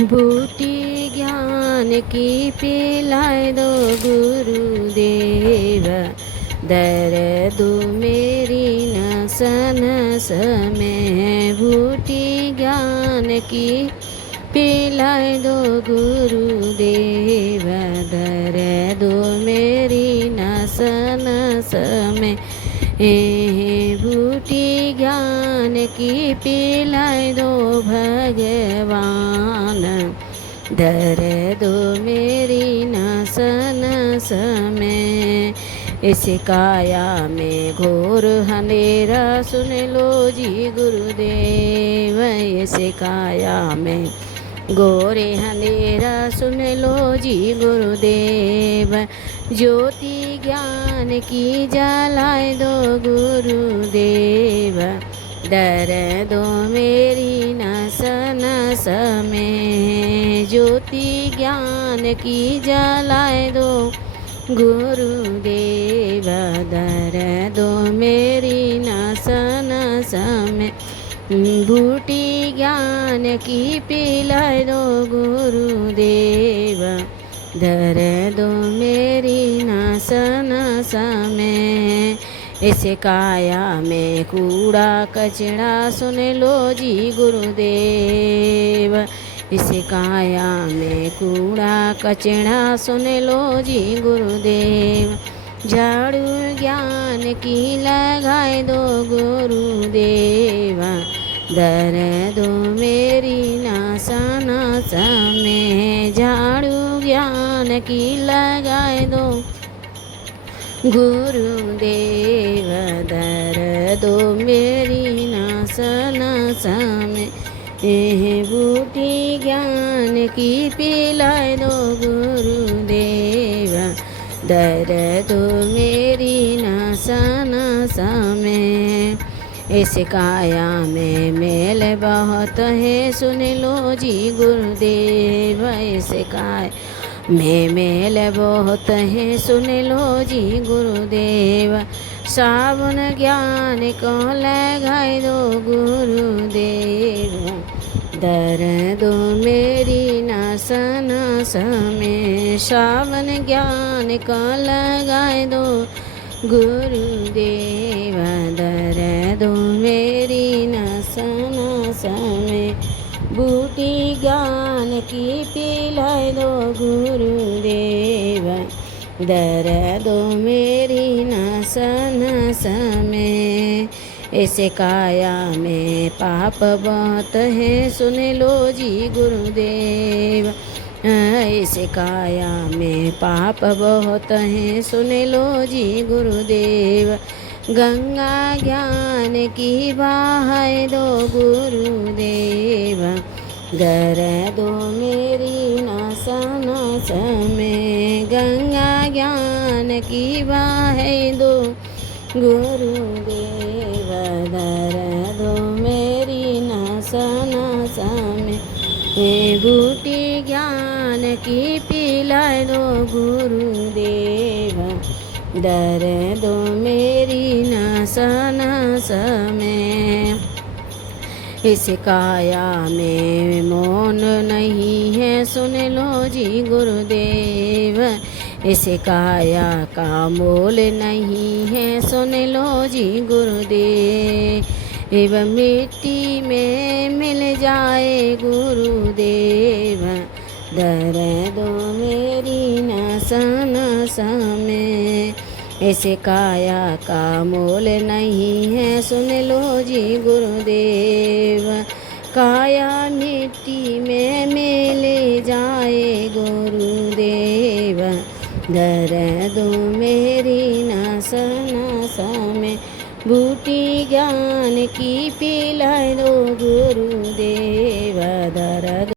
बूटी ज्ञान की पिलाए दो गुरुदेव, दर्द मेरी नस नस में। बूटी ज्ञान की पिलाए दो गुरुदेव, दर्द मेरी नस नस में। बूटी ज्ञान की पिलाए दो भगवान, दर्द मेरी नस नस में। इस काया में घोर अंधेरा सुन लो जी गुरुदेव, इस काया में घोर अंधेरा सुन लो जी गुरुदेव। ज्योति ज्ञान की जलाए दो गुरुदेव, दर्द मेरी नस नस में। ज्योति ज्ञान की जलाए दो गुरुदेव, दर्द मेरी नस नस में। बूटी ज्ञान की पिलाए दो गुरुदेव, दर्द मेरी नस नस में। इस काया में कूड़ा कचरा सुन लो जी गुरुदेव, इस काया में कूड़ा कचरा सुन लो जी गुरुदेव। झाड़ू ज्ञान की लगाए दो गुरुदेव, दर्द मेरी नस नस में। झाड़ू ज्ञान की लगाए दो गुरुदेव, दर्द मेरी नस नस में। बूटी ज्ञान की पिलाए दो गुरुदेव, दर्द मेरी नस नस में। इस काया में मेल बहुत है सुन लो जी गुरुदेव, इस काया में मेल बहुत है सुन लो जी गुरुदेव। सावन ज्ञान को लगाए दो गुरुदेव, दर्द मेरी नस नस में। सावन ज्ञान को लगाए दो गुरुदेव, दर्द मेरी नस नस में। बूटी ज्ञान की पिलाए दो गुरुदेव, दर्द मेरी नस नस में। इस काया में पाप बहुत है सुन लो जी गुरुदेव, इस काया में पाप बहुत है सुन लो जी गुरुदेव। गंगा ज्ञान की बहाए दो गुरुदेव, दर्द मेरी नस नस में। गंगा ज्ञान की बहाए दो गुरुदेव, दर्द मेरी नस नस में। बूटी ज्ञान की पिलाए दो गुरुदेव, दर्द मेरी नस नस में। इस काया में मौन नहीं है सुन लो जी गुरुदेव, इस काया का मोल नहीं है सुन लो जी गुरुदेव। एवं मिट्टी में मिल जाए गुरुदेव, दर्द मेरी नस नस में। ऐसे काया का मोल नहीं है सुन लो जी गुरुदेव। काया मिट्टी में मिल जाए गुरुदेव, दर्द मेरी नस नस में। बूटी ज्ञान की पिलाए दो गुरुदेव,